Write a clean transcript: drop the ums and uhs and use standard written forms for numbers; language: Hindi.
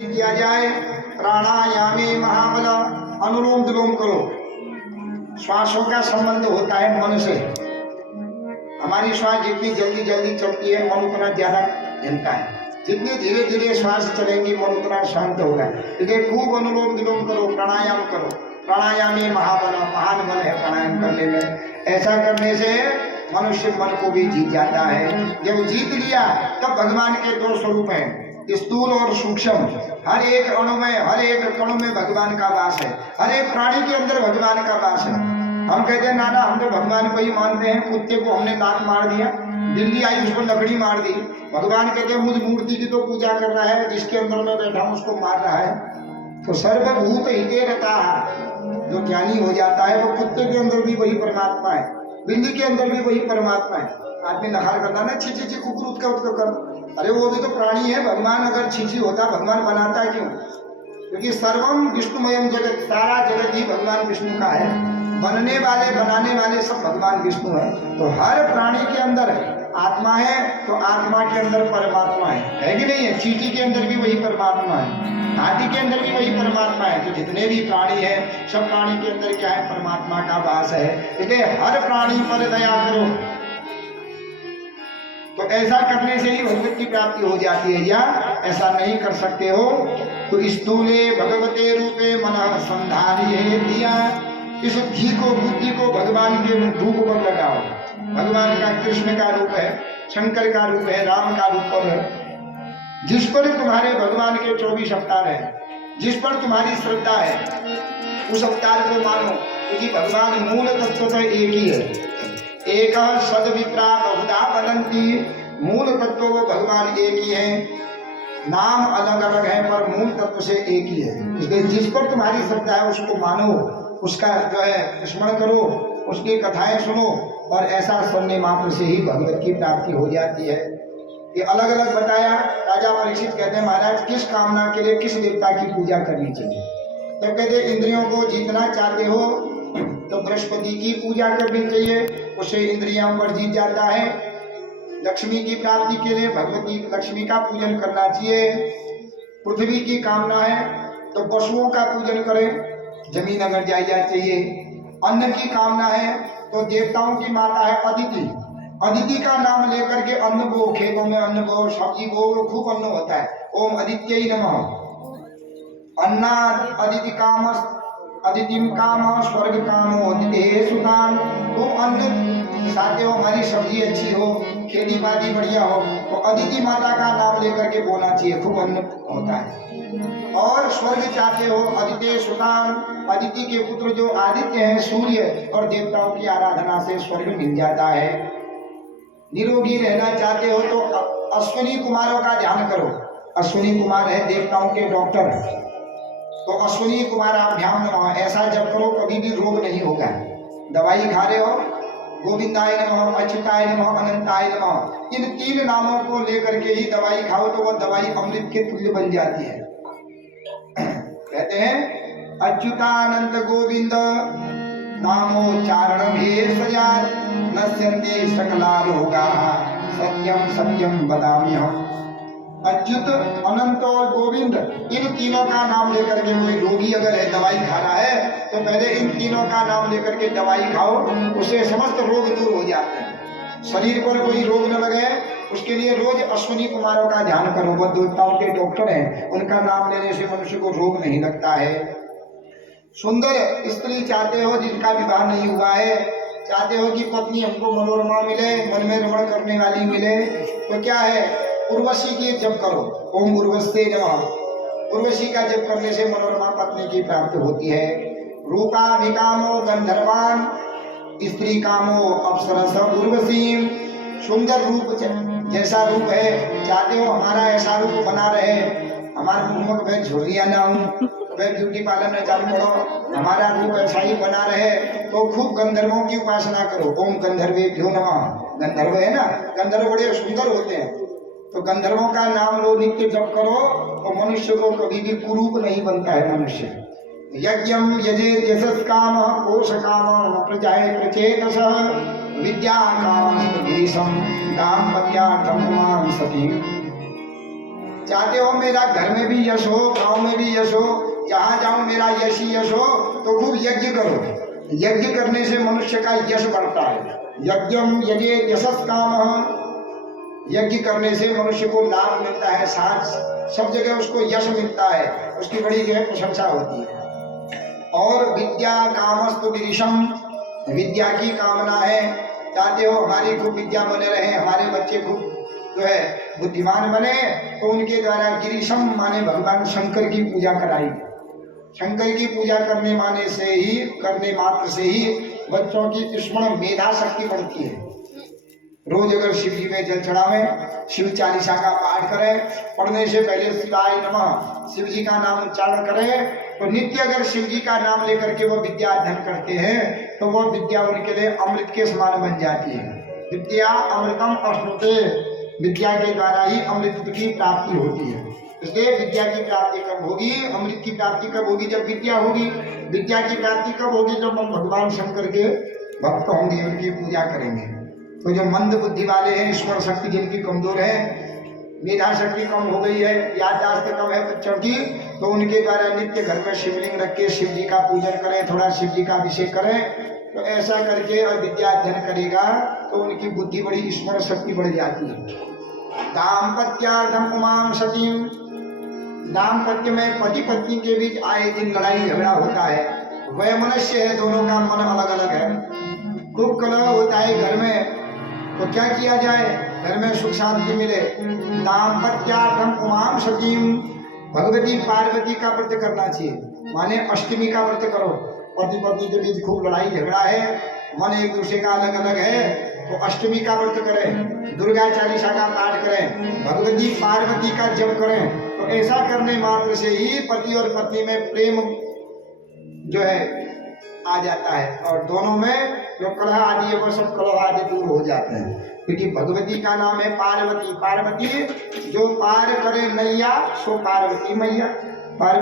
किया जाए। प्राणायामे महाबल, अनुलोम विलोम करो। श्वासों का संबंध होता है मन से। हमारी श्वास जितनी जल्दी जल्दी चलती है मन उतना ज्यादा हिलता है, जितनी धीरे धीरे श्वास चलेंगी मन उतना शांत होगा। इसलिए खूब अनुलोम विलोम करो, प्राणायाम करो। प्राणायामी महाबल, महान बल है प्राणायाम करने में। ऐसा करने से मनुष्य मन को भी जीत जाता है। जब जीत लिया तब भगवान के दो स्वरूप हैं, स्थूल और सूक्ष्म। हर एक अणु में, हर एक कणु में भगवान का वास है। हर एक प्राणी के अंदर भगवान का वास है। हम कहते हैं नाना हम तो भगवान को ही मानते हैं, कुत्ते को हमने लात मार दिया, बिल्ली आई उसको लकड़ी मार दी। भगवान कहते हैं मुझ मूर्ति की तो पूजा कर रहा है, जिसके अंदर मैं बैठा हूं उसको मार रहा है। तो सर्वभूत हिते रहता है। जो ज्ञानी हो जाता है वो कुत्ते के अंदर भी वही परमात्मा है, बिल्ली के अंदर भी वही परमात्मा है। आदमी नहार करता ना छी छी छी कुकुर उत्का उत्का कर, अरे वो भी तो प्राणी है। भगवान अगर छी होता भगवान बनाता क्यों? क्योंकि सर्वम विष्णुमयम जगत, सारा जगत ही भगवान विष्णु का है। बनने वाले बनाने वाले सब भगवान विष्णु है। तो हर प्राणी के अंदर आत्मा है तो आत्मा के अंदर परमात्मा है कि नहीं है? चींटी के अंदर भी वही परमात्मा है, हाथी के अंदर भी वही परमात्मा है। तो जितने भी प्राणी हैं सब प्राणी के अंदर क्या है? परमात्मा का वास है। इसलिए हर प्राणी पर दया करो। तो ऐसा करने से ही भगवत की प्राप्ति हो जाती है। या ऐसा नहीं कर सकते हो तो स्थूले भगवते रूपे मन संधारिये दिया। इस घी को, बुद्धि को भगवान के रूप पर लगाओ। भगवान का कृष्ण का रूप है, शंकर का रूप है, राम का रूप है। जिस पर तुम्हारे भगवान के 24 अवतार है, जिस पर तुम्हारी श्रद्धा है उस अवतार को मानो। क्योंकि भगवान मूल तत्व तो एक ही है। एक सद विप्रा बहुधा बनंती, मूल तत्व वो भगवान एक ही है। नाम अलग अलग है पर मूल तत्व से एक ही है। इसलिए जिस पर तुम्हारी श्रद्धा है उसको मानो, उसका जो है स्मरण करो, उसकी कथाएं सुनो। और ऐसा सुनने मात्र से ही भगवत की प्राप्ति हो जाती है। ये अलग अलग बताया। राजा परीक्षित कहते हैं महाराज किस कामना के लिए किस देवता की पूजा करनी चाहिए? तो कहते इंद्रियों को जीतना चाहते हो तो बृहस्पति की पूजा करनी चाहिए, उसे इंद्रियों पर जीत जाता है। लक्ष्मी की प्राप्ति के लिए भगवती लक्ष्मी का पूजन करना चाहिए। पृथ्वी की कामना है तो पशुओं का पूजन करें, जमीन अगर जायदाद चाहिए। अन्न की कामना है तो देवताओं की माता है अदिति, अदिति का नाम लेकर के अन्न बो, खेतों में अन्न बो, सब्जी बो, खूब अन्न होता है। ओम आदित्य नमः। अन्ना अदिति काम, अदितिम काम स्वर्ग कामो अदिते सुतान। तो अन्न साथे हो, हमारी सब्जी अच्छी हो, खेती बाड़ी बढ़िया हो, तो अदिति माता का नाम लेकर के बोलना चाहिए, खूब अन्न होता है। और स्वर्ग चाहते हो अदिते सुतान, अदिति के पुत्र जो आदित्य है सूर्य, और देवताओं की आराधना से स्वर्ग मिल जाता है। निरोगी रहना चाहते हो तो अश्विनी कुमारों का ध्यान करो। अश्विनी कुमार है देवताओं के डॉक्टर, तो अश्विनी कुमाराभ्याम नमः ऐसा जब करो कभी भी रोग नहीं होगा। दवाई खा रहे हो, गोविंदाय नमः, अच्युताय नमः, अनंताय नमः, इन 3 नामों को लेकर के ही दवाई खाओ तो वह दवाई अमृत के तुल्य बन जाती है। कहते हैं अच्युतानंद गोविंद नामोच्चारण भेषजात नश्यन्ते सकला रोगा सत्यम सत्यम वदाम्यहम्। अच्युत, अनंत और गोविंद, इन तीनों का नाम लेकर के कोई रोगी अगर है दवाई खा रहा है तो पहले इन तीनों का नाम लेकर के दवाई खाओ, उससे समस्त रोग दूर हो जाते हैं। शरीर पर कोई रोग न लगे उसके लिए रोज अश्विनी कुमारों का ध्यान करो। वो देवताओं के डॉक्टर हैं, उनका नाम लेने से मनुष्य को रोग नहीं लगता है। सुंदर स्त्री चाहते हो जिनका विवाह नहीं हुआ है, चाहते हो कि पत्नी हमको मनोरमा मिले, मन में रमण करने वाली मिले, तो क्या है उर्वशी की जप करो। ओम उर्वशी नमः। उर्वशी का जप करने से मनोरमा पत्नी की प्राप्ति होती है। रूपाभिकामो गंधर्वान, स्त्री कामो अप्सरस उर्वशी। सुंदर रूप जैसा रूप है चाहते हो हमारा ऐसा रूप बना रहे, हमारे मुंह में झुर्रियां ना हो, वह ब्यूटी पार्लर में चालू करो, हमारा रूप ऐसा ही बना रहे, तो खूब गंधर्वों की उपासना करो। ओम गंधर्वेभ्यो नमः। गंधर्व है ना, गंधर्व बड़े सुंदर होते हैं, तो गंधर्वों का नाम लो, नित्य जप करो, तो मनुष्य को कभी भी कुरूप नहीं बनता है मनुष्य। यज्ञम यजेत यशस् काम कोश काम प्रजाए प्रचेतसः विद्या काम दाम्पत्यार्थम सती। चाहते हो मेरा घर में भी यश हो, गांव में भी यश हो, जहां जाऊं मेरा यश ही यश हो, तो खूब यज्ञ करो। यज्ञ करने से मनुष्य का यश बढ़ता है। यज्ञम यजे यशस काम, यज्ञ करने से मनुष्य को लाभ मिलता है, साथ सब जगह उसको यश मिलता है, उसकी बड़ी जो है प्रशंसा होती है। और विद्या कामस्तु गिरीशम, विद्या की कामना है, चाहते हो हमारी खूब विद्या बने रहे, हमारे बच्चे खूब जो है बुद्धिमान बने, तो उनके द्वारा गिरीशम माने भगवान शंकर की पूजा कराई। शंकर की पूजा करने माने से ही, करने मात्र से ही बच्चों की स्मरण मेधा शक्ति बढ़ती है। रोज अगर शिव जी में जल चढ़ावें, शिव चालीसा का पाठ करें, पढ़ने से पहले शिवाय नमः शिव जी का नाम उच्चारण करें, तो नित्य अगर शिव जी का नाम लेकर के वो विद्या अध्ययन करते हैं तो वो विद्या उनके लिए अमृत के समान बन जाती है। विद्या अमृतम अश्नुते, विद्या के द्वारा ही अमृत की प्राप्ति होती है। इसलिए विद्या की प्राप्ति कब होगी, अमृत की प्राप्ति कब होगी, जब विद्या होगी। विद्या की प्राप्ति कब होगी, जब हम भगवान शंकर के भक्त होंगे, उनकी पूजा करेंगे। तो जो मंद बुद्धि वाले हैं, स्मरण शक्ति जिनकी कमजोर है, मेधा शक्ति कम हो गई है, याददाश्त कम है बच्चों की, तो उनके द्वारा नित्य घर में शिवलिंग रख के शिव जी का पूजन करें, थोड़ा शिव जी का अभिषेक करें, तो ऐसा करके और विद्या अध्ययन करेगा तो उनकी बुद्धि बड़ी, स्मरण शक्ति बढ़ जाती है। दाम्पत्यार्थम उमाम सतीम, दाम्पत्य में पति पत्नी के बीच आए दिन लड़ाई झगड़ा होता है, वह मनुष्य है, दोनों का मन अलग अलग है, खूब कलह होता है घर में, तो क्या किया जाए घर में सुख शांति मिले। दाम्पत्यार्थम उमाम सतीम, भगवती पार्वती का व्रत करना चाहिए, माने अष्टमी का व्रत करो। पति पत्नी के बीच खूब लड़ाई झगड़ा है, मन एक दूसरे का अलग अलग है, तो अष्टमी का व्रत करें, दुर्गा चालीसा का पाठ करें, भगवती पार्वती का जप करें, तो ऐसा करने मात्र से ही पति और पत्नी में प्रेम जो है आ जाता है, और दोनों में जो कलह आदि है वो सब कलह आदि दूर हो जाते हैं। क्योंकि भगवती का नाम है पार्वती, पार्वती जो पार करे नैया सो पार्वती मैया।